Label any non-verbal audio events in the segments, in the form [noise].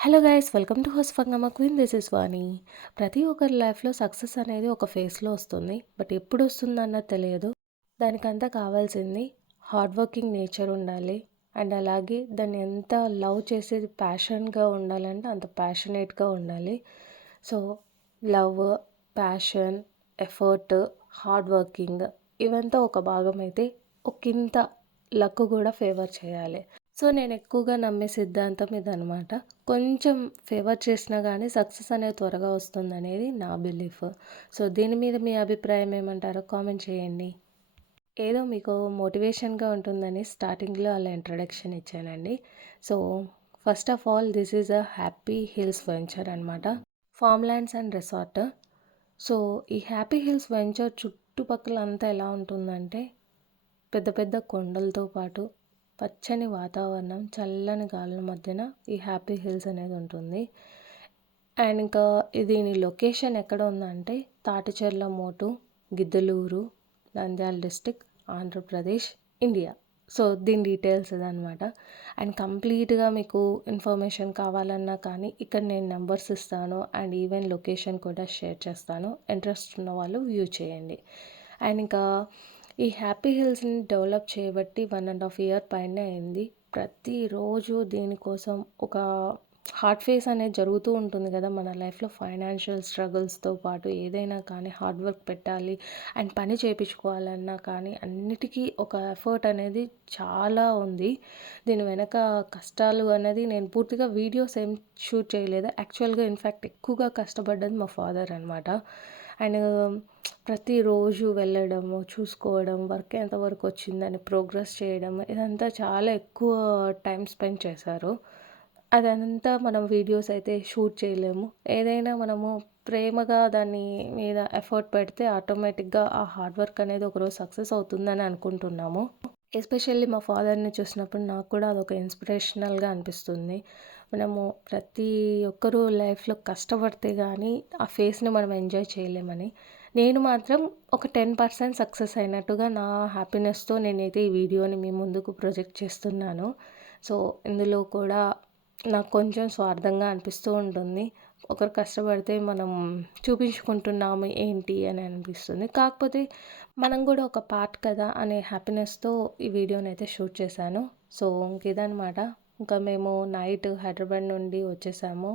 Hello guys welcome to హోస్ ఫంగమ్మ queen this is Vani ప్రతి ఒక్కరి లైఫ్లో సక్సెస్ అనేది ఒక ఫేస్లో వస్తుంది. బట్ ఎప్పుడు వస్తుంది అన్నది తెలియదు. దానికంతా కావాల్సింది హార్డ్ వర్కింగ్ నేచర్ ఉండాలి. అండ్ అలాగే దాన్ని ఎంత లవ్ చేసేది ప్యాషన్గా ఉండాలంటే అంత ప్యాషనేట్గా ఉండాలి. So love passion effort hard working ఇవంతా ఒక భాగం అయితే ఒకంత లక్ కూడా ఫేవర్ చేయాలి. సో నేను ఎక్కువగా నమ్మే సిద్ధాంతం ఇదనమాట కొంచెం ఫేవర్ చేసినా కానీ సక్సెస్ అనేది త్వరగా వస్తుంది అనేది నా బిలీఫ్ సో దీని మీద మీ అభిప్రాయం ఏమంటారో కామెంట్ చేయండి. ఏదో మీకు మోటివేషన్గా ఉంటుందని స్టార్టింగ్లో అలా ఇంట్రడక్షన్ ఇచ్చానండి. So first of all this is a happy hills venture అనమాట farm lands and resort so ఈ హ్యాపీ హిల్స్ వెంచర్ చుట్టుపక్కల అంతా ఎలా ఉంటుందంటే పెద్ద పెద్ద కొండలతో పాటు పచ్చని వాతావరణం చల్లని గాలుల మధ్యన ఈ హ్యాపీ హిల్స్ అనేది ఉంటుంది. అండ్ ఇంకా దీని లొకేషన్ ఎక్కడ ఉందంటే Taticherla Motu Giddalur Nandyal district Andhra Pradesh India. So దీని డీటెయిల్స్ ఇదనమాట అండ్ కంప్లీట్గా మీకు ఇన్ఫర్మేషన్ కావాలన్నా కానీ ఇక్కడ నేను నెంబర్స్ ఇస్తాను అండ్ ఈవెన్ లొకేషన్ కూడా షేర్ చేస్తాను. ఇంట్రెస్ట్ ఉన్న వాళ్ళు వ్యూ చేయండి. అండ్ ఇంకా ఈ హ్యాపీ హిల్స్ని డెవలప్ చేయబట్టి వన్ అండ్ హాఫ్ ఇయర్ పైన అయింది. ప్రతిరోజు దీనికోసం ఒక హార్డ్ ఫేస్ అనేది జరుగుతూ ఉంటుంది కదా మన లైఫ్లో ఫైనాన్షియల్ స్ట్రగుల్స్తో పాటు ఏదైనా కానీ హార్డ్ వర్క్ పెట్టాలి అండ్ పని చేయించుకోవాలన్నా కానీ అన్నిటికీ ఒక ఎఫర్ట్ అనేది చాలా ఉంది. దీని వెనక కష్టాలు అనేది నేను పూర్తిగా వీడియోస్ ఏం షూట్ చేయలేదు. యాక్చువల్గా ఇన్ఫ్యాక్ట్ ఎక్కువగా కష్టపడ్డది మా ఫాదర్ అనమాట అండ్ ప్రతిరోజు వెళ్ళడము చూసుకోవడం వర్క్ ఎంతవరకు వచ్చిందని ప్రోగ్రెస్ చేయడం ఇదంతా చాలా ఎక్కువ టైం స్పెండ్ చేశారు. అదంతా మనం వీడియోస్ అయితే షూట్ చేయలేము. ఏదైనా మనము ప్రేమగా దాన్ని మీద ఎఫర్ట్ పెడితే ఆటోమేటిక్గా ఆ హార్డ్ వర్క్ అనేది ఒకరోజు సక్సెస్ అవుతుందని అనుకుంటున్నాము. ఎస్పెషల్లీ మా ఫాదర్ని చూసినప్పుడు నాకు కూడా అదొక ఇన్స్పిరేషనల్గా అనిపిస్తుంది. మనము ప్రతి ఒక్కరూ లైఫ్లో కష్టపడితే కానీ ఆ ఫేస్ని మనం ఎంజాయ్ చేయలేమని. నేను మాత్రం ఒక టెన్ పర్సెంట్ సక్సెస్ అయినట్టుగా నా హ్యాపీనెస్తో నేనైతే ఈ వీడియోని మీ ముందుకు ప్రొజెక్ట్ చేస్తున్నాను. సో ఇందులో కూడా నాకు కొంచెం స్వార్థంగా అనిపిస్తూ ఉంటుంది. ఒకరు కష్టపడితే మనం చూపించుకుంటున్నాము ఏంటి అని అనిపిస్తుంది. కాకపోతే మనం కూడా ఒక పార్ట్ కదా అనే హ్యాపీనెస్తో ఈ వీడియోని అయితే షూట్ చేశాను. సో ఇంకేదన్నమాట? ఇంకా మేము నైట్ హైదరాబాద్ నుండి వచ్చేసాము.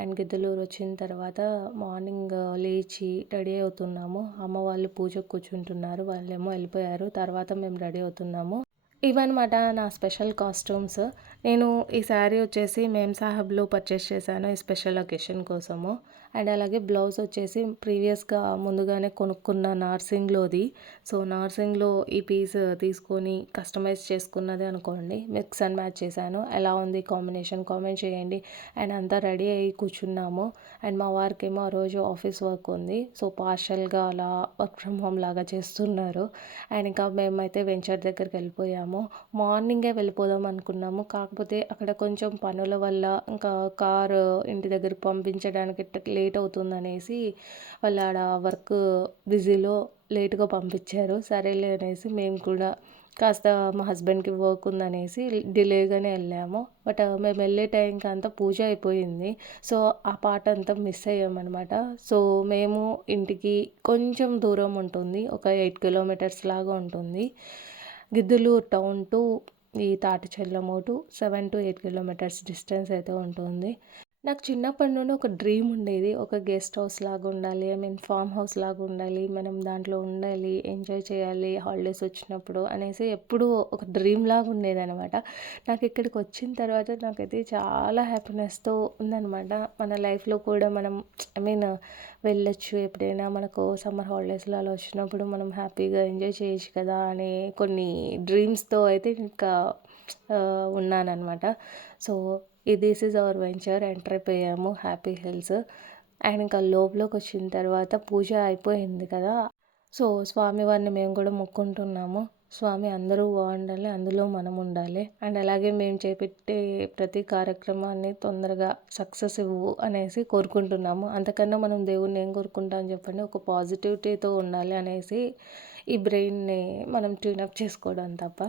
అండ్ గిద్దలూరు వచ్చిన తర్వాత మార్నింగ్ లేచి రెడీ అవుతున్నాము. అమ్మ వాళ్ళు పూజకు కూర్చుంటున్నారు. వాళ్ళేమో వెళ్ళిపోయారు. తర్వాత మేము రెడీ అవుతున్నాము. ఇవన్నమాట నా స్పెషల్ కాస్ట్యూమ్స్. నేను ఈ శారీ వచ్చేసి మేం సాహబ్లో పర్చేస్ చేశాను ఈ స్పెషల్ ఒకేషన్ కోసము. అండ్ అలాగే బ్లౌజ్ వచ్చేసి ప్రీవియస్గా ముందుగానే కొనుక్కున్న నార్సింగ్లోది. సో నార్సింగ్లో ఈ పీస్ తీసుకొని కస్టమైజ్ చేసుకున్నది అనుకోండి మిక్స్ అండ్ మ్యాచ్ చేశాను. ఎలా ఉంది కాంబినేషన్ కామెంట్ చేయండి. అండ్ అంతా రెడీ అయ్యి కూర్చున్నాము. అండ్ మా వారికి ఏమో ఆ రోజు ఆఫీస్ వర్క్ ఉంది. సో పార్షల్గా అలా వర్క్ ఫ్రమ్ హోమ్ లాగా చేస్తున్నారు. అండ్ ఇంకా మేమైతే వెంచర్ దగ్గరికి వెళ్ళిపోయాము. మార్నింగే వెళ్ళిపోదాం అనుకున్నాము. కాకపోతే అక్కడ కొంచెం పనుల వల్ల ఇంకా కారు ఇంటి దగ్గర పంపించడానికి లేట్ అవుతుందనేసి వాళ్ళు ఆడ వర్క్ బిజీలో లేటుగా పంపించారు. సరేలే అనేసి మేము కూడా కాస్త మా హస్బెండ్కి వర్క్ ఉందనేసి డిలేగానే వెళ్ళాము. బట్ మేము వెళ్ళే టైంకి అంతా పూజ అయిపోయింది. సో ఆ పాట అంతా మిస్ అయ్యామన్నమాట. సో మేము ఇంటికి కొంచెం దూరం ఉంటుంది. ఒక ఎయిట్ కిలోమీటర్స్ లాగా ఉంటుంది. గిద్దులు టౌన్ టు ఈ Tati Chellamotu seven to eight kilometres distance అయితే ఉంటుంది. నాకు చిన్నప్పటి నుండి ఒక డ్రీమ్ ఉండేది. ఒక గెస్ట్ హౌస్ లాగా ఉండాలి. ఐ మీన్ ఫామ్ హౌస్ లాగా ఉండాలి. మనం దాంట్లో ఉండాలి. ఎంజాయ్ చేయాలి. హాలిడేస్ వచ్చినప్పుడు అనేసి ఎప్పుడూ ఒక డ్రీమ్ లాగా ఉండేది అనమాట నాకు ఇక్కడికి వచ్చిన తర్వాత నాకైతే చాలా హ్యాపీనెస్తో ఉందనమాట మన లైఫ్లో కూడా మనం ఐ మీన్ వెళ్ళొచ్చు ఎప్పుడైనా. మనకు సమ్మర్ హాలిడేస్లో అలా వచ్చినప్పుడు మనం హ్యాపీగా ఎంజాయ్ చేయొచ్చు కదా అనే కొన్ని డ్రీమ్స్తో అయితే ఇంకా ఉన్నానన్నమాట. So this is our venture enter అయిపోయాము హ్యాపీ హిల్స్. అండ్ ఇంకా లోపలికి వచ్చిన తర్వాత పూజ అయిపోయింది కదా. సో స్వామివారిని మేము కూడా మొక్కుంటున్నాము. స్వామి అందరూ బాగుండాలి అందులో మనం ఉండాలి. అండ్ అలాగే మేము చేపట్టే ప్రతి కార్యక్రమాన్ని తొందరగా సక్సెస్ ఇవ్వు అనేసి కోరుకుంటున్నాము. అంతకన్నా మనం దేవుణ్ణి ఏం కోరుకుంటామని చెప్పండి? ఒక పాజిటివిటీతో ఉండాలి అనేసి ఈ బ్రెయిన్ని మనం ట్యూనప్ చేసుకోవడం తప్ప.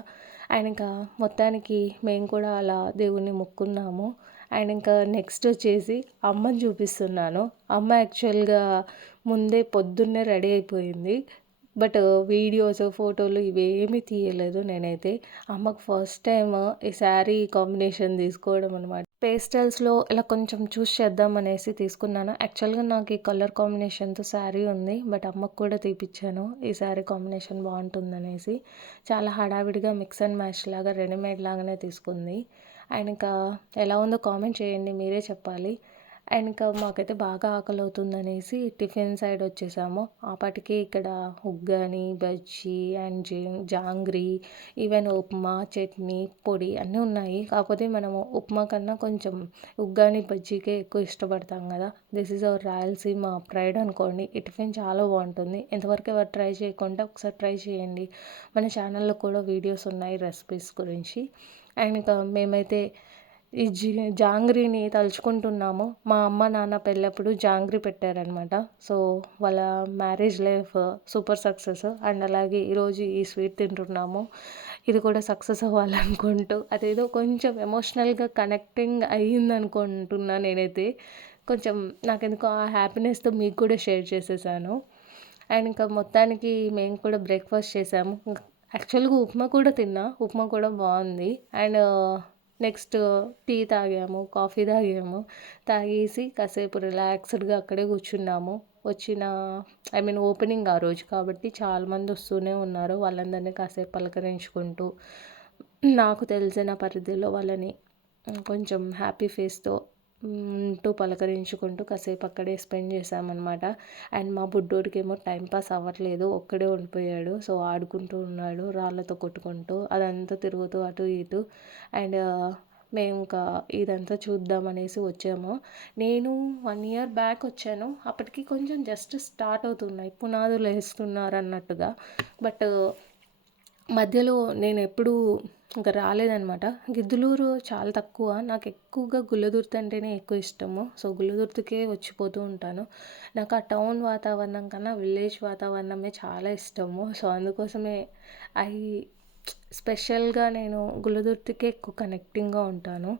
అండ్ ఇంకా మొత్తానికి మేము కూడా అలా దేవుణ్ణి మొక్కున్నాము. అండ్ ఇంకా నెక్స్ట్ వచ్చేసి అమ్మని చూపిస్తున్నాను. అమ్మ యాక్చువల్గా ముందే పొద్దున్నే రెడీ అయిపోయింది. బట్ వీడియోస్ ఫోటోలు ఇవేమీ తీయలేదు నేనైతే. అమ్మకు ఫస్ట్ టైం ఈ శారీ కాంబినేషన్ తీసుకోవడం అనమాట పేస్టల్స్లో ఇలా కొంచెం చూస్ చేద్దాం అనేసి తీసుకున్నాను. యాక్చువల్గా నాకు ఈ కలర్ కాంబినేషన్తో శారీ ఉంది. బట్ అమ్మకు కూడా తీపిచ్చాను. ఈ శారీ కాంబినేషన్ బాగుంటుందనేసి చాలా హడావిడిగా మిక్స్ అండ్ మ్యాచ్ లాగా రెడీమేడ్ లాగానే తీసుకుంది. అండ్ ఇంకా ఎలా ఉందో కామెంట్ చేయండి. మీరే చెప్పాలి. అండ్ ఇంకా మాకైతే బాగా ఆకలి అవుతుందనేసి టిఫిన్ సైడ్ వచ్చేసాము. అప్పటికి ఇక్కడ ఉగ్గాని బజ్జీ అండ్ జాంగ్రీ ఈవెన్ ఉప్మా చట్నీ పొడి అన్నీ ఉన్నాయి. కాకపోతే మనము ఉప్మా కన్నా కొంచెం ఉగ్గాని బజ్జీకే ఎక్కువ ఇష్టపడతాం కదా. This is our Rayalaseema pride అనుకోండి. ఈ టిఫిన్ చాలా బాగుంటుంది. ఎంతవరకు ఎవరు ట్రై చేయకుండా ఒకసారి ట్రై చేయండి. మన ఛానల్లో కూడా వీడియోస్ ఉన్నాయి రెసిపీస్ గురించి. అండ్ ఇంకా మేమైతే ఈ జీ జాంగ్రీని తలుచుకుంటున్నాము. మా అమ్మ నాన్న పెళ్ళప్పుడు జాంగ్రీ పెట్టారనమాట సో వాళ్ళ marriage life super success. And అలాగే ఈరోజు ఈ స్వీట్ తింటున్నాము. ఇది కూడా సక్సెస్ అవ్వాలనుకుంటూ అదేదో కొంచెం ఎమోషనల్గా కనెక్టింగ్ అయ్యింది అనుకుంటున్నా నేనైతే. కొంచెం నాకెందుకో ఆ హ్యాపీనెస్తో మీకు కూడా షేర్ చేసేసాను. అండ్ ఇంకా మొత్తానికి మేము కూడా బ్రేక్ఫాస్ట్ చేసాము. యాక్చువల్గా ఉప్మా కూడా తిన్నా. ఉప్మా కూడా బాగుంది. అండ్ నెక్స్ట్ టీ తాగాము కాఫీ తాగాము. తాగేసి కాసేపు రిలాక్స్డ్గా అక్కడే కూర్చున్నాము. వచ్చిన ఐ మీన్ ఓపెనింగ్ ఆ రోజు కాబట్టి చాలామంది వస్తూనే ఉన్నారు. వాళ్ళందరినీ కాసేపు పలకరించుకుంటూ నాకు తెలిసిన పరిధిలో వాళ్ళని కొంచెం హ్యాపీ ఫేస్తో ఉంటూ పలకరించుకుంటూ కాసేపు అక్కడే స్పెండ్ చేసామన్నమాట అండ్ మా బుడ్డోడికి ఏమో టైం పాస్ అవ్వట్లేదు ఒక్కడే ఉండిపోయాడు. సో ఆడుకుంటూ ఉన్నాడు రాళ్ళతో కొట్టుకుంటూ అదంతా తిరుగుతూ అటు ఇటు. అండ్ మేము ఇంకా ఇదంతా చూద్దాం అనేసి వచ్చాము. నేను వన్ ఇయర్ బ్యాక్ వచ్చాను. అప్పటికి కొంచెం జస్ట్ స్టార్ట్ అవుతున్నాయి పునాదులు వేస్తున్నారు అన్నట్టుగా. బట్ మధ్యలో నేను ఎప్పుడూ ఇంకా రాలేదనమాట గిద్దలూరు చాలా తక్కువ. నాకు ఎక్కువగా గుల్లదుర్తి అంటేనే ఎక్కువ ఇష్టము. సో గుల్లదుర్తికే వచ్చిపోతూ ఉంటాను. నాకు ఆ టౌన్ వాతావరణం కన్నా విలేజ్ వాతావరణమే చాలా ఇష్టము. సో అందుకోసమే అవి స్పెషల్గా నేను గుల్లదుర్తికే ఎక్కువ కనెక్టింగ్గా ఉంటాను.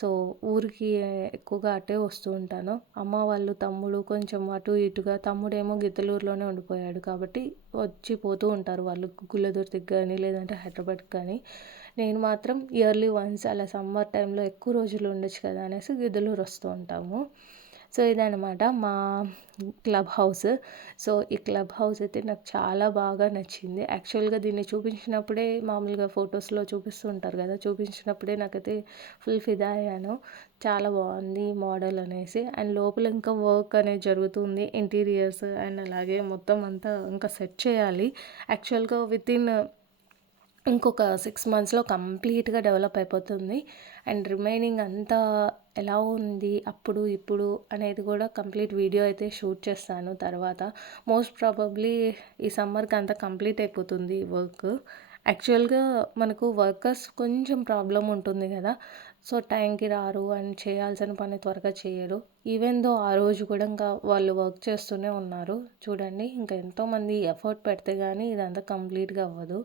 సో ఊరికి ఎక్కువగా అటే వస్తూ ఉంటాను. అమ్మ వాళ్ళు తమ్ముడు కొంచెం అటు ఇటుగా తమ్ముడేమో గిద్దలూరులోనే ఉండిపోయాడు కాబట్టి వచ్చి పోతూ ఉంటారు వాళ్ళు గుల్లదుర్తికి కానీ లేదంటే హైదరాబాద్కి కానీ. నేను మాత్రం ఇయర్లీ వన్స్ అలా సమ్మర్ టైంలో ఎక్కువ రోజులు ఉండొచ్చు కదా అనేసి గిద్దలూరు వస్తూ ఉంటాము. సో ఇదనమాట మా క్లబ్ హౌస్. సో ఈ క్లబ్ హౌస్ అయితే నాకు చాలా బాగా నచ్చింది. యాక్చువల్గా దీన్ని చూపించినప్పుడే మామూలుగా ఫొటోస్లో చూపిస్తుంటారు కదా చూపించినప్పుడే నాకైతే ఫుల్ ఫిదా అయ్యాను. చాలా బాగుంది మోడల్ అనేసి. అండ్ లోపల ఇంకా వర్క్ అనేది జరుగుతుంది ఇంటీరియర్స్ అండ్ అలాగే మొత్తం అంతా ఇంకా సెట్ చేయాలి. యాక్చువల్గా విత్ ఇన్ ఇంకొక సిక్స్ మంత్స్లో కంప్లీట్గా డెవలప్ అయిపోతుంది. అండ్ రిమైనింగ్ అంతా ఎలా ఉంది అప్పుడు ఇప్పుడు అనేది కూడా కంప్లీట్ వీడియో అయితే షూట్ చేస్తాను తర్వాత. మోస్ట్ ప్రాబబ్లీ ఈ సమ్మర్కి అంతా కంప్లీట్ అయిపోతుంది వర్క్. యాక్చువల్గా మనకు వర్కర్స్ కొంచెం ప్రాబ్లం ఉంటుంది కదా. సో టైంకి రారు అండ్ చేయాల్సిన పని త్వరగా చేయరు. ఈవెన్ దో ఆ రోజు కూడా ఇంకా వాళ్ళు వర్క్ చేస్తూనే ఉన్నారు. చూడండి ఇంకా ఎంతోమంది ఎఫర్ట్ పెడితే కానీ ఇదంతా కంప్లీట్గా అవ్వదు.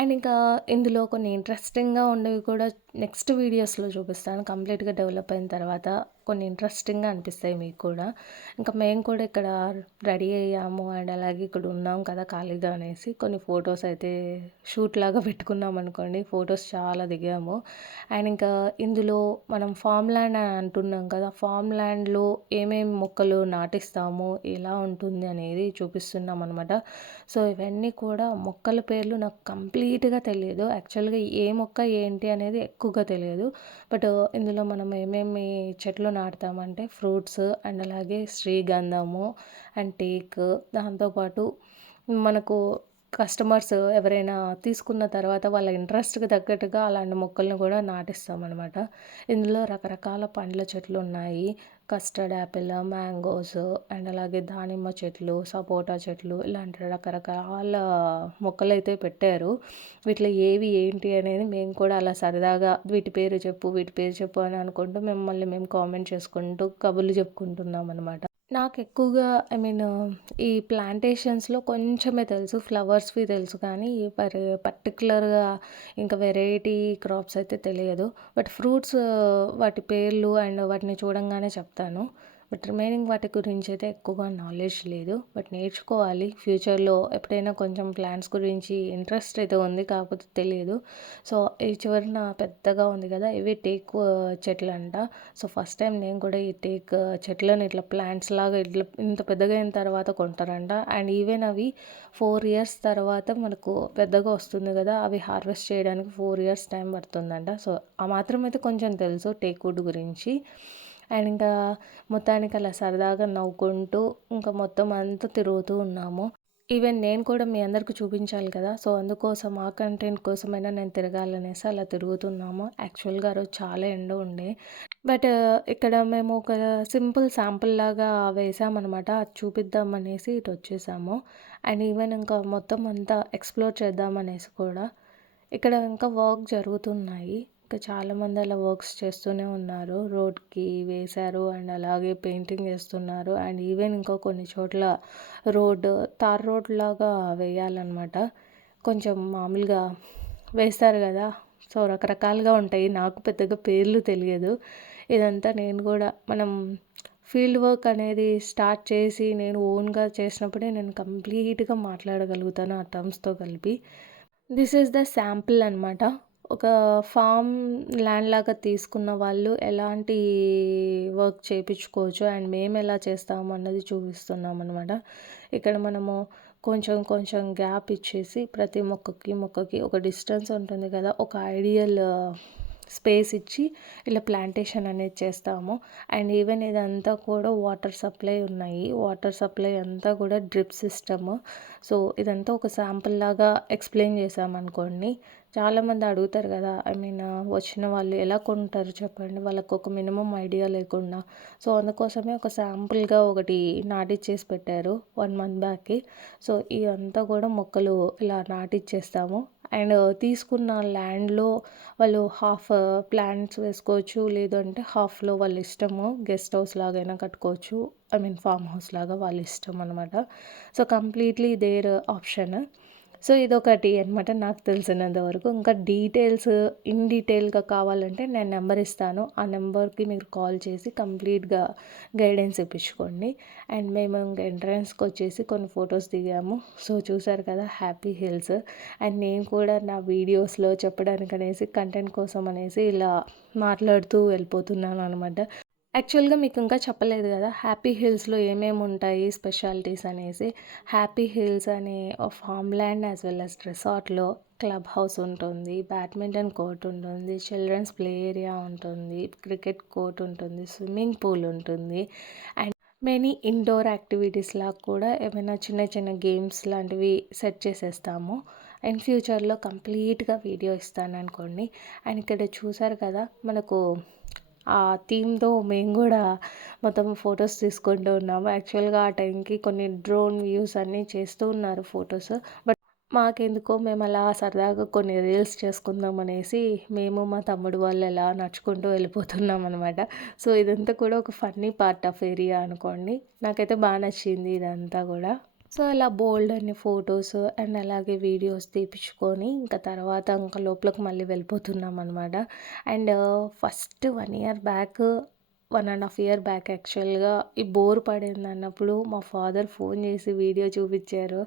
అండ్ ఇంకా ఇందులో కొన్ని ఇంట్రెస్టింగ్గా ఉండేవి కూడా నెక్స్ట్ వీడియోస్లో చూపిస్తాను. కంప్లీట్గా డెవలప్ అయిన తర్వాత కొన్ని ఇంట్రెస్టింగ్గా అనిపిస్తాయి మీకు కూడా. ఇంకా మేము కూడా ఇక్కడ రెడీ అయ్యాము అండ్ అలాగే ఇక్కడ ఉన్నాం కదా ఖాళీగా అనేసి. కొన్ని ఫొటోస్ అయితే షూట్ లాగా పెట్టుకున్నాం అనుకోండి ఫొటోస్ చాలా దిగాము. అండ్ ఇంకా ఇందులో మనం ఫామ్ ల్యాండ్ అని అంటున్నాం కదా ఫామ్ ల్యాండ్లో ఏమేమి మొక్కలు నాటిస్తాము ఎలా ఉంటుంది అనేది చూపిస్తున్నాం అనమాట సో ఇవన్నీ కూడా మొక్కల పేర్లు నాకు కంప్లీట్గా తెలియదు. యాక్చువల్గా ఏ మొక్క ఏంటి అనేది ఎక్కువగా తెలియదు. బట్ ఇందులో మనం ఏమేమి చెట్లు నాటుతామంటే ఫ్రూట్స్ అండ్ అలాగే శ్రీగంధము అండ్ టేక్. దాంతోపాటు మనకు కస్టమర్స్ ఎవరైనా తీసుకున్న తర్వాత వాళ్ళ ఇంట్రెస్ట్కి తగ్గట్టుగా అలాంటి మొక్కలను కూడా నాటిస్తామన్నమాట. ఇందులో రకరకాల పండ్ల చెట్లు ఉన్నాయి. కస్టర్డ్ యాపిల్ మ్యాంగోస్ అండ్ అలాగే దానిమ్మ చెట్లు సపోటా చెట్లు ఇలాంటి రకరకాల మొక్కలు అయితే పెట్టారు. వీటిలో ఏవి ఏంటి అనేది మేము కూడా అలా సరదాగా వీటి పేరు చెప్పు వీటి పేరు చెప్పు అని అనుకుంటూ మిమ్మల్ని మేము కామెంట్ చేసుకుంటూ కబుర్లు చెప్పుకుంటున్నాం అనమాట నాకు ఎక్కువగా ఐ మీన్ ఈ ప్లాంటేషన్స్‌లో కొంచెమే తెలుసు. ఫ్లవర్స్‌వి తెలుసు కానీ పర్ పర్టిక్యులర్‌గా ఇంకా వెరైటీ క్రాప్స్ అయితే తెలియదు. బట్ ఫ్రూట్స్ వాటి పేర్లు అండ్ వాటిని చూడంగానే చెప్తాను. బట్ రిమైనింగ్ వాటి గురించి అయితే ఎక్కువగా నాలెడ్జ్ లేదు. బట్ నేర్చుకోవాలి ఫ్యూచర్‌లో ఎప్పుడైనా కొంచెం ప్లాంట్స్ గురించి ఇంట్రెస్ట్ అయితే ఉంది. కాకపోతే తెలియదు. సో, ఈ చివరన పెద్దగా ఉంది కదా! ఇవి టేక్ చెట్లంట. సో, ఫస్ట్ టైం నేను కూడా ఈ టేక్ చెట్లను ఇట్లా ప్లాంట్స్ లాగా ఇట్లా ఇంత పెద్దగా అయిన తర్వాత కొంటారంట. అండ్ ఈవెన్ అవి ఫోర్ ఇయర్స్ తర్వాత మనకు పెద్దగా వస్తుంది కదా! అవి హార్వెస్ట్ చేయడానికి ఫోర్ ఇయర్స్ టైం పడుతుందంట. సో, ఆ మాత్రం అయితే కొంచెం తెలుసు టేక్ వుడ్ గురించి. అండ్ ఇంకా మొత్తానికి అలా సరదాగా నవ్వుకుంటూ ఇంకా మొత్తం అంతా తిరుగుతూ ఉన్నాము. ఈవెన్ నేను కూడా మీ అందరికి చూపించాలి కదా! సో, అందుకోసం ఆ కంటెంట్ కోసమైనా నేను తిరగాలనేసి అలా తిరుగుతున్నాము. యాక్చువల్‌గా ఆ రోజు చాలా ఎండ ఉండే. బట్ uh, ఇక్కడ మేము ఒక సింపుల్ శాంపుల్ లాగా వేసామనమాట. అది చూపిద్దామనేసి ఇటు వచ్చేసాము అండ్ ఈవెన్ ఇంకా మొత్తం అంతా ఎక్స్‌ప్లోర్ చేద్దామనేసి కూడా. ఇక్కడ ఇంకా వర్క్ జరుగుతున్నాయి. ఇంకా చాలామంది అలా వర్క్స్ చేస్తూనే ఉన్నారు. రోడ్‌కి వేశారు అండ్ అలాగే పెయింటింగ్ చేస్తున్నారు. అండ్ ఈవెన్ ఇంకా కొన్ని చోట్ల రోడ్ తార్ రోడ్ లాగా వేయాలన్నమాట. కొంచెం మామూలుగా వేస్తారు కదా! సో, రకరకాలుగా ఉంటాయి. నాకు పెద్దగా పేర్లు తెలియదు. ఇదంతా నేను కూడా మనం ఫీల్డ్ వర్క్ అనేది స్టార్ట్ చేసి నేను ఓన్‌గా చేసినప్పుడే నేను కంప్లీట్‌గా మాట్లాడగలుగుతాను ఆ టర్మ్స్‌తో కలిపి. దిస్ ఈస్ ద శాంపుల్ అనమాట. ఒక ఫామ్ ల్యాండ్ లాగా తీసుకున్న వాళ్ళు ఎలాంటి వర్క్ చేయించుకోవచ్చు అండ్ మేము ఎలా చేస్తాము అన్నది చూపిస్తున్నాం అనమాట. ఇక్కడ మనము కొంచెం కొంచెం గ్యాప్ ఇచ్చేసి ప్రతి మొక్కకి మొక్కకి ఒక డిస్టెన్స్ ఉంటుంది కదా! ఒక ఐడియల్ స్పేస్ ఇచ్చి ఇలా ప్లాంటేషన్ అనేది చేస్తాము. అండ్ ఈవెన్ ఇదంతా కూడా వాటర్ సప్లై ఉన్నాయి. వాటర్ సప్లై అంతా కూడా డ్రిప్ సిస్టమ్. సో, ఇదంతా ఒక శాంపుల్ లాగా ఎక్స్‌ప్లెయిన్ చేసామనుకోండి చాలామంది అడుగుతారు కదా! ఐ మీన్ వచ్చిన వాళ్ళు ఎలా కొంటారు చెప్పండి? వాళ్ళకు ఒక మినిమమ్ ఐడియా లేకుండా. సో, అందుకోసమే ఒక శాంపుల్‌గా ఒకటి నాటిచ్చేసి పెట్టారు వన్ మంత్ బ్యాక్‌కి. సో, ఇదంతా కూడా మొక్కలు ఇలా నాటిచ్చేస్తాము. అండ్ తీసుకున్న ల్యాండ్‌లో వాళ్ళు హాఫ్ ప్లాంట్స్ వేసుకోవచ్చు. లేదంటే హాఫ్‌లో వాళ్ళ ఇష్టము. గెస్ట్ హౌస్ లాగైనా కట్టుకోవచ్చు. ఐ మీన్ ఫార్మ్ హౌస్ లాగా వాళ్ళ ఇష్టం అనమాట. So, completely their option. So, ఇదొకటి అనమాట నాకు తెలిసినంత వరకు. ఇంకా డీటెయిల్స్ ఇన్ డీటెయిల్‌గా కావాలంటే నేను నెంబర్ ఇస్తాను. ఆ నెంబర్‌కి మీరు కాల్ చేసి కంప్లీట్‌గా గైడెన్స్ ఇప్పించుకోండి. అండ్ మేము ఇంకా ఎంట్రన్స్కి వచ్చేసి కొన్ని ఫొటోస్ దిగాము. సో, చూసారు కదా! Happy hills. అండ్ నేను కూడా నా వీడియోస్‌లో చెప్పడానికి అనేసి కంటెంట్ కోసం అనేసి ఇలా మాట్లాడుతూ వెళ్ళిపోతున్నాను అనమాట. యాక్చువల్‌గా మీకు ఇంకా చెప్పలేదు కదా! హ్యాపీ హిల్స్‌లో ఏమేమి ఉంటాయి స్పెషాలిటీస్ అనేసి. హ్యాపీ హిల్స్ అనే farm land as well as రిసార్ట్‌లో club house ఉంటుంది. బ్యాడ్మింటన్ కోర్ట్ ఉంటుంది. చిల్డ్రన్స్ ప్లే ఏరియా ఉంటుంది. క్రికెట్ కోర్ట్ ఉంటుంది. స్విమ్మింగ్ పూల్ ఉంటుంది. అండ్ మెనీ ఇండోర్ యాక్టివిటీస్ లాగా కూడా ఏమైనా చిన్న చిన్న గేమ్స్ లాంటివి సెట్ చేసేస్తాము. అండ్ ఫ్యూచర్‌లో కంప్లీట్‌గా వీడియో ఇస్తాను అనుకోండి అండ్ ఇక్కడ చూసారు కదా! మనకు ఆ థీమ్‌తో మేము కూడా మొత్తం ఫొటోస్ తీసుకుంటూ ఉన్నాము. యాక్చువల్‌గా ఆ టైంకి కొన్ని డ్రోన్ వ్యూస్ అన్నీ చేస్తూ ఉన్నారు ఫొటోస్. బట్ మాకెందుకో మేము అలా సరదాగా కొన్ని రీల్స్ చేసుకుందాం అనేసి మేము మా తమ్ముడు వాళ్ళు ఎలా నడుచుకుంటూ వెళ్ళిపోతున్నాం అనమాట. సో, ఇదంతా కూడా ఒక ఫన్నీ పార్ట్ ఆఫ్ ఏరియా అనుకోండి. నాకైతే బాగా నచ్చింది ఇదంతా కూడా. సో, అలా బోల్డ్ అన్ని ఫొటోస్ అండ్ అలాగే వీడియోస్ తీపిచ్చుకొని ఇంకా తర్వాత ఇంకా లోపలికి మళ్ళీ వెళ్ళిపోతున్నాం అనమాట. And first one year back one and half year back యాక్చువల్‌గా ఈ బోర్ పడింది అన్నప్పుడు మా ఫాదర్ ఫోన్ చేసి వీడియో చూపించారు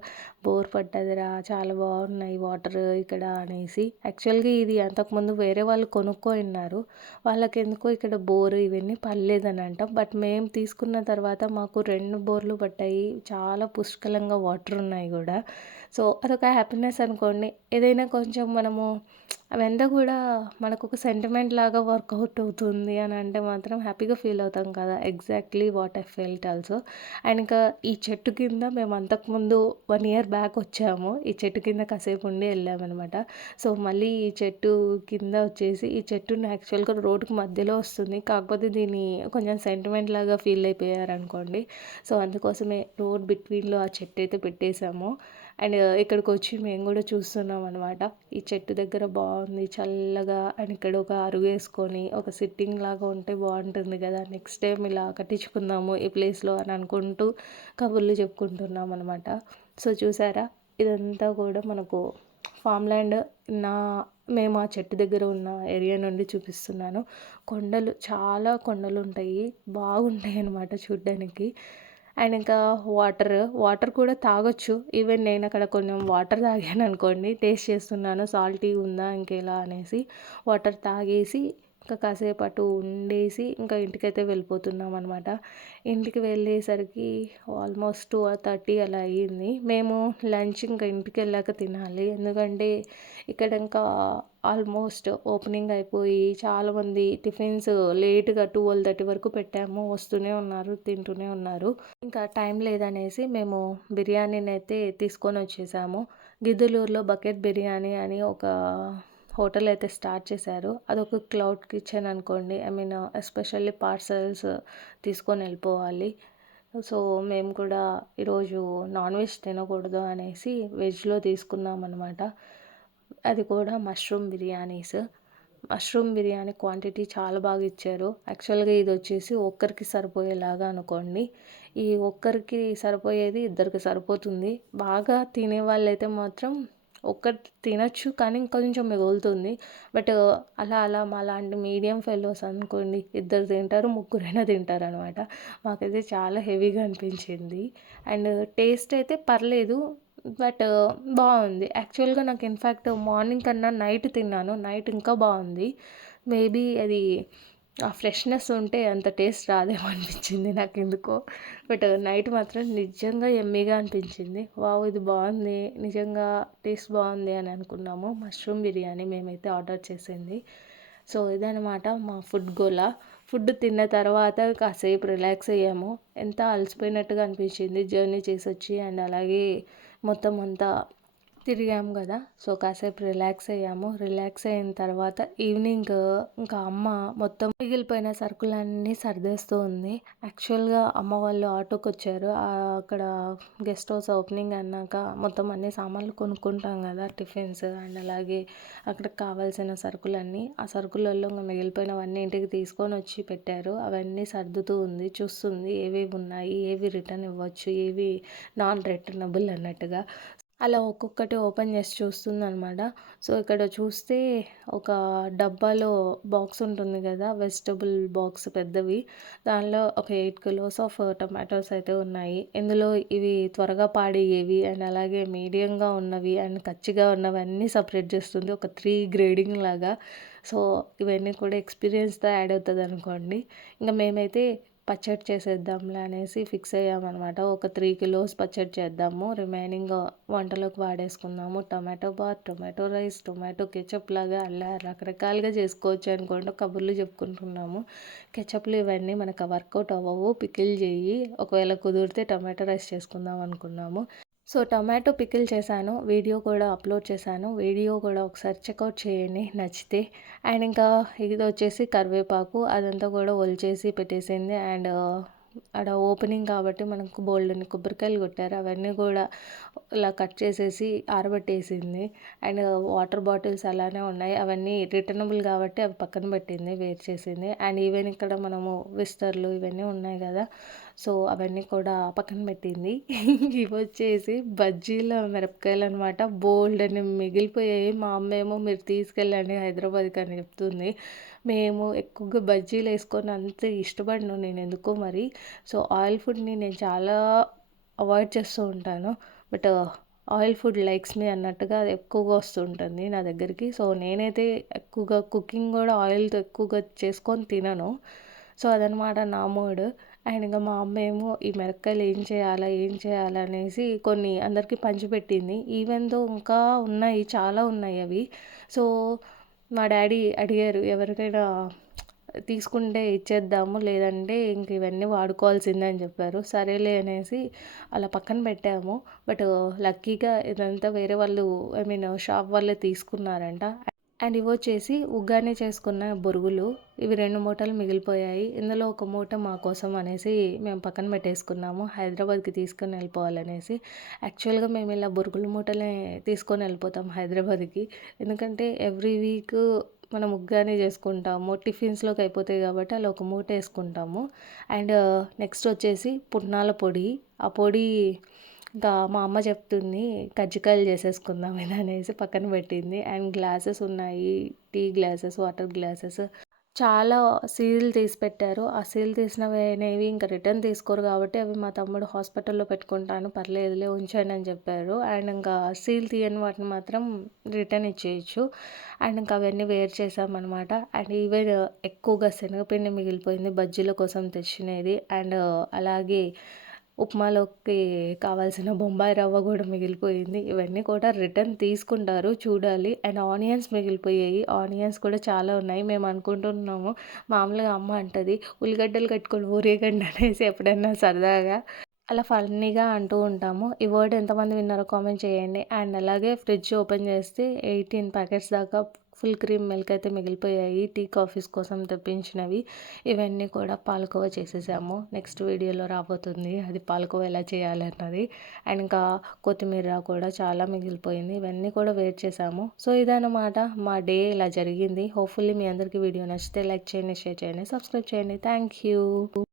బోర్ పడ్డదిరా చాలా బాగున్నాయి వాటర్ ఇక్కడ అనేసి. యాక్చువల్‌గా ఇది అంతకుముందు వేరే వాళ్ళు కొనుక్కోన్నారు వాళ్ళకి ఎందుకో ఇక్కడ బోర్ ఇవన్నీ పడలేదనంట. బట్ మేము తీసుకున్న తర్వాత మాకు రెండు బోర్లు పడ్డాయి. చాలా పుష్కలంగా వాటర్ ఉన్నాయి కూడా. సో, అదొక హ్యాపీనెస్ అనుకోండి. ఏదైనా కొంచెం మనము అవంతా కూడా మనకు ఒక సెంటిమెంట్ లాగా వర్కౌట్ అవుతుంది అని అంటే మాత్రం హ్యాపీగా ఫీల్ అవుతాం కదా! Exactly what I felt also. And ఇంకా ఈ చెట్టు కింద మేము అంతకుముందు వన్ ఇయర్ బ్యాక్ వచ్చాము. ఈ చెట్టు కింద కాసేపు ఉండి వెళ్ళామన్నమాట సో, మళ్ళీ ఈ చెట్టు కింద వచ్చేసి ఈ చెట్టును యాక్చువల్‌గా రోడ్డుకి మధ్యలో వస్తుంది. కాకపోతే దీన్ని కొంచెం సెంటిమెంట్ లాగా ఫీల్ అయిపోయారనుకోండి. సో, అందుకోసమే రోడ్ బిట్వీన్‌లో ఆ చెట్టు అయితే పెట్టేసాము. అండ్ ఇక్కడికి వచ్చి మేము కూడా చూస్తున్నాం అనమాట ఈ చెట్టు దగ్గర బాగుంది చల్లగా అండ్ ఇక్కడ ఒక అరుగు వేసుకొని ఒక సిట్టింగ్ లాగా ఉంటే బాగుంటుంది కదా. నెక్స్ట్ టైం ఇలా కట్టించుకుందాము ఈ ప్లేస్లో అని అనుకుంటూ కబుర్లు చెప్పుకుంటున్నాం అనమాట సో చూసారా? ఇదంతా కూడా మనకు ఫామ్ ల్యాండ్ నా మేము ఆ చెట్టు దగ్గర ఉన్న ఏరియా నుండి చూపిస్తున్నాను. కొండలు చాలా కొండలు ఉంటాయి. బాగుంటాయి అన్నమాట చూడ్డానికి. అండ్ ఇంకా వాటర్ వాటర్ కూడా తాగొచ్చు. ఈవెన్ నేను అక్కడ కొంచెం వాటర్ తాగాను అనుకోండి టేస్ట్ చేస్తున్నాను సాల్టీ ఉందా ఇంకెలా అనేసి వాటర్ తాగేసి ఇంకా కాసేపు అటు ఉండేసి ఇంకా ఇంటికైతే వెళ్ళిపోతున్నాం అనమాట ఇంటికి వెళ్ళేసరికి ఆల్మోస్ట్ టూ థర్టీ అలా అయ్యింది. మేము లంచ్ ఇంకా ఇంటికి వెళ్ళాక తినాలి. ఎందుకంటే ఇక్కడ ఇంకా ఆల్మోస్ట్ ఓపెనింగ్ అయిపోయి చాలామంది టిఫిన్స్ లేట్గా ట్వెల్వ్ థర్టీ వరకు పెట్టాము. వస్తూనే ఉన్నారు తింటూనే ఉన్నారు. ఇంకా టైం లేదనేసి మేము బిర్యానీని అయితే తీసుకొని వచ్చేసాము. గిద్దలూరులో బకెట్ బిర్యానీ అని ఒక హోటల్ అయితే స్టార్ట్ చేశారు. అదొక క్లౌడ్ కిచెన్ అనుకోండి. ఐ మీన్ ఎస్పెషల్లీ పార్సల్స్ తీసుకొని వెళ్ళిపోవాలి. సో మేము కూడా ఈరోజు నాన్ వెజ్ తినకూడదు అనేసి వెజ్లో తీసుకున్నాం అనమాట అది కూడా mushroom biryanis. Mushroom biryani quantity చాలా బాగా ఇచ్చారు. యాక్చువల్గా ఇది వచ్చేసి ఒక్కరికి సరిపోయేలాగా అనుకోండి. ఈ ఒక్కరికి సరిపోయేది ఇద్దరికి సరిపోతుంది. బాగా తినే వాళ్ళైతే మాత్రం ఒక్కటి తినచ్చు కానీ ఇంకొంచెం మిగులుతుంది. బట్ అలా అలా మా లాంటి మీడియం ఫెలోస్ అనుకోండి ఇద్దరు తింటారు ముగ్గురైనా తింటారు అనమాట మాకైతే చాలా హెవీగా అనిపించింది. అండ్ టేస్ట్ అయితే పర్లేదు బట్ బాగుంది. యాక్చువల్గా నాకు ఇన్ఫ్యాక్ట్ మార్నింగ్ కన్నా నైట్ తిన్నాను. నైట్ ఇంకా బాగుంది. మేబీ అది ఆ ఫ్రెష్నెస్ ఉంటే అంత టేస్ట్ రాదేమో అనిపించింది నాకు ఎందుకో బట్ నైట్ మాత్రం నిజంగా ఎమ్మీగా అనిపించింది. వావ్ ఇది బాగుంది. నిజంగా టేస్ట్ బాగుంది అని అనుకున్నాము. మష్రూమ్ బిర్యానీ మేమైతే ఆర్డర్ చేసింది. సో ఇదనమాట మా ఫుడ్ గోలా. ఫుడ్ తిన్న తర్వాత కాసేపు రిలాక్స్ అయ్యాము. ఎంత అలసిపోయినట్టుగా అనిపించింది జర్నీ చేసి వచ్చి అండ్ అలాగే మొత్తం అంతా తిరిగాము కదా. సో కాసేపు రిలాక్స్ అయ్యాము. రిలాక్స్ అయిన తర్వాత ఈవినింగ్ ఇంకా అమ్మ మొత్తం మిగిలిపోయిన సరుకులన్నీ సర్దేస్తూ ఉంది. యాక్చువల్గా అమ్మ వాళ్ళు ఆటోకి వచ్చారు. అక్కడ గెస్ట్ హౌస్ ఓపెనింగ్ అన్నాక మొత్తం అన్ని సామాన్లు కొనుక్కుంటాం కదా టిఫిన్స్ అండ్ అలాగే అక్కడికి కావాల్సిన సరుకులన్నీ. ఆ సరుకులలో ఇంకా మిగిలిపోయినవన్నీ ఇంటికి తీసుకొని వచ్చి పెట్టారు. అవన్నీ సర్దుతూ ఉంది. చూస్తుంది ఏవేవి ఉన్నాయి ఏవి రిటర్న్ ఇవ్వచ్చు ఏవి నాన్ రిటర్నబుల్ అన్నట్టుగా. అలా ఒక్కొక్కటి ఓపెన్ చేసి చూస్తుందనమాట సో ఇక్కడ చూస్తే ఒక డబ్బాలో బాక్స్ ఉంటుంది కదా వెజిటబుల్ బాక్స్ పెద్దవి. దానిలో ఒక ఎయిట్ కిలోస్ ఆఫ్ టమాటోస్ అయితే ఉన్నాయి. ఇందులో ఇవి త్వరగా పాడేవి అండ్ అలాగే మీడియంగా ఉన్నవి అండ్ కచ్చిగా ఉన్నవి అన్నీ సపరేట్ చేస్తుంది. ఒక త్రీ గ్రేడింగ్ లాగా. సో ఇవన్నీ కూడా ఎక్స్పీరియన్స్తో యాడ్ అవుతుంది అనుకోండి ఇంకా మేమైతే పచ్చడి చేసేద్దాంలే అనేసి ఫిక్స్ అయ్యామన్నమాట. ఒక త్రీ కిలోస్ పచ్చడి చేద్దాము. రిమైనింగ్ వంటలోకి వాడేసుకుందాము. Tomato bath tomato rice tomato ketchup లాగా అలా రకరకాలుగా చేసుకోవచ్చు అనుకోండి. కబుర్లు చెప్పుకుంటున్నాము. కెచప్లు ఇవన్నీ మనకు వర్కౌట్ అవ్వవు. పికిల్ చేయి. ఒకవేళ కుదిరితే టొమాటో రైస్ చేసుకుందాం అనుకున్నాము. సో టొమాటో పికిల్ చేశాను వీడియో కూడా అప్లోడ్ చేశాను. వీడియో కూడా ఒకసారి చెక్అవుట్ చేయండి నచ్చితే. అండ్ ఇంకా ఇది వచ్చేసి కరివేపాకు అదంతా కూడా ఒలిచేసి పెట్టేసింది. అండ్ ఆడ ఓపెనింగ్ కాబట్టి మనకు బోల్డ్ కొబ్బరికాయలు కొట్టారు. అవన్నీ కూడా ఇలా కట్ చేసేసి ఆరబెట్టేసింది. అండ్ వాటర్ బాటిల్స్ అలానే ఉన్నాయి. అవన్నీ రిటర్నబుల్ కాబట్టి అవి పక్కన పెట్టింది వేరు చేసింది. అండ్ ఈవెన్ ఇక్కడ మనము విస్తర్లు ఇవన్నీ ఉన్నాయి కదా సో అవన్నీ కూడా పక్కన పెట్టింది. [laughs] ఇవి వచ్చేసి బజ్జీల మిరపకాయలు అనమాట బోల్డ్ అని మిగిలిపోయాయి. మా అమ్మ ఏమో మీరు తీసుకెళ్ళండి హైదరాబాద్కి అని చెప్తుంది. మేము ఎక్కువగా బజ్జీలు వేసుకొని అంత ఇష్టపడను నేను ఎందుకో మరి. సో ఆయిల్ ఫుడ్ని నేను చాలా అవాయిడ్ చేస్తూ ఉంటాను. But oil food likes me అన్నట్టుగా ఎక్కువగా వస్తుంటుంది నా దగ్గరికి. సో నేనైతే ఎక్కువగా కుకింగ్ కూడా ఆయిల్తో ఎక్కువగా చేసుకొని తినను. సో అదనమాట నా మూడ్. అండ్ ఇంకా మా అమ్మ ఏమో ఈ మిరపకాయలు ఏం చేయాలా ఏం చేయాలా అనేసి కొన్ని అందరికీ పంచిపెట్టింది. ఈవెన్ దో ఇంకా ఉన్నాయి చాలా ఉన్నాయి అవి. సో మా డాడీ అడిగారు ఎవరికైనా తీసుకుంటే ఇచ్చేద్దాము లేదంటే ఇంక ఇవన్నీ వాడుకోవాల్సిందే అని చెప్పారు. సరేలే అనేసి అలా పక్కన పెట్టాము. బట్ లక్కీగా ఇదంతా వేరే వాళ్ళు ఐ మీన్ షాప్ వాళ్ళే తీసుకున్నారంట. అండ్ ఇవి వచ్చేసి ఉగ్గానే చేసుకున్న బొరుగులు ఇవి రెండు మూటలు మిగిలిపోయాయి. ఇందులో ఒక మూట మా కోసం అనేసి మేము పక్కన పెట్టేసుకున్నాము. హైదరాబాద్కి తీసుకొని వెళ్ళిపోవాలనేసి. యాక్చువల్గా మేము ఇలా బొరుగుల మూటలే తీసుకొని వెళ్ళిపోతాం హైదరాబాద్కి. ఎందుకంటే ఎవ్రీ వీక్ మనం ముగ్గానే చేసుకుంటాము. టిఫిన్స్లోకి అయిపోతాయి కాబట్టి అలా ఒక మూట వేసుకుంటాము. అండ్ నెక్స్ట్ వచ్చేసి పుట్నాల పొడి. ఆ పొడి ఇంకా మా అమ్మ చెప్తుంది కజ్జికాయలు చేసేసుకుందాం ఇది అనేసి పక్కన పెట్టింది. అండ్ గ్లాసెస్ ఉన్నాయి టీ గ్లాసెస్ వాటర్ గ్లాసెస్. చాలా సీల్ తీసి పెట్టారు. ఆ సీల్ తీసినవి అనేవి ఇంకా రిటర్న్ తీసుకోరు కాబట్టి అవి మా తమ్ముడు హాస్పిటల్లో పెట్టుకుంటాను పర్లేదులే ఉంచండి అని చెప్పారు. అండ్ ఇంకా సీల్ తీయని వాటిని మాత్రం రిటర్న్ ఇచ్చేయచ్చు. అండ్ ఇంకా అవన్నీ వేర్ చేసామన్నమాట అండ్ ఈవెన్ ఎక్కువగా శనగపిండి మిగిలిపోయింది బజ్జీల కోసం తెచ్చినది. అండ్ అలాగే ఉప్మాలోకి కావాల్సిన బొంబాయి రవ్వ కూడా మిగిలిపోయింది. ఇవన్నీ కూడా రిటర్న్ తీసుకుంటారు చూడాలి. And onions మిగిలిపోయాయి. ఆనియన్స్ కూడా చాలా ఉన్నాయి. మేము అనుకుంటున్నాము మామూలుగా అమ్మ అంటది ఉల్లిగడ్డలు కట్టుకొని ఊరేగండి అనేసి ఎప్పుడైనా సరదాగా అలా ఫన్నీగా అంటూ ఉంటాము. ఈ వర్డ్ ఎంతమంది విన్నారో కామెంట్ చేయండి. అండ్ అలాగే ఫ్రిడ్జ్ ఓపెన్ చేస్తే ఎయిటీన్ ప్యాకెట్స్ దాకా ఫుల్ క్రీమ్ మిల్క్ అయితే మిగిలిపోయాయి. టీ కాఫీస్ కోసం తెప్పించినవి. ఇవన్నీ కూడా పాలకోవా చేసేసాము. నెక్స్ట్ వీడియోలో రాబోతుంది అది పాలకోవా ఎలా చేయాలన్నది అండ్ ఇంకా కొత్తిమీర కూడా చాలా మిగిలిపోయింది. ఇవన్నీ కూడా వేట్ చేసాము. సో ఇదన్నమాట మా డే ఇలా జరిగింది. హోప్ఫుల్లీ మీ అందరికీ వీడియో నచ్చితే లైక్ చేయండి షేర్ చేయండి సబ్స్క్రైబ్ చేయండి. Thank you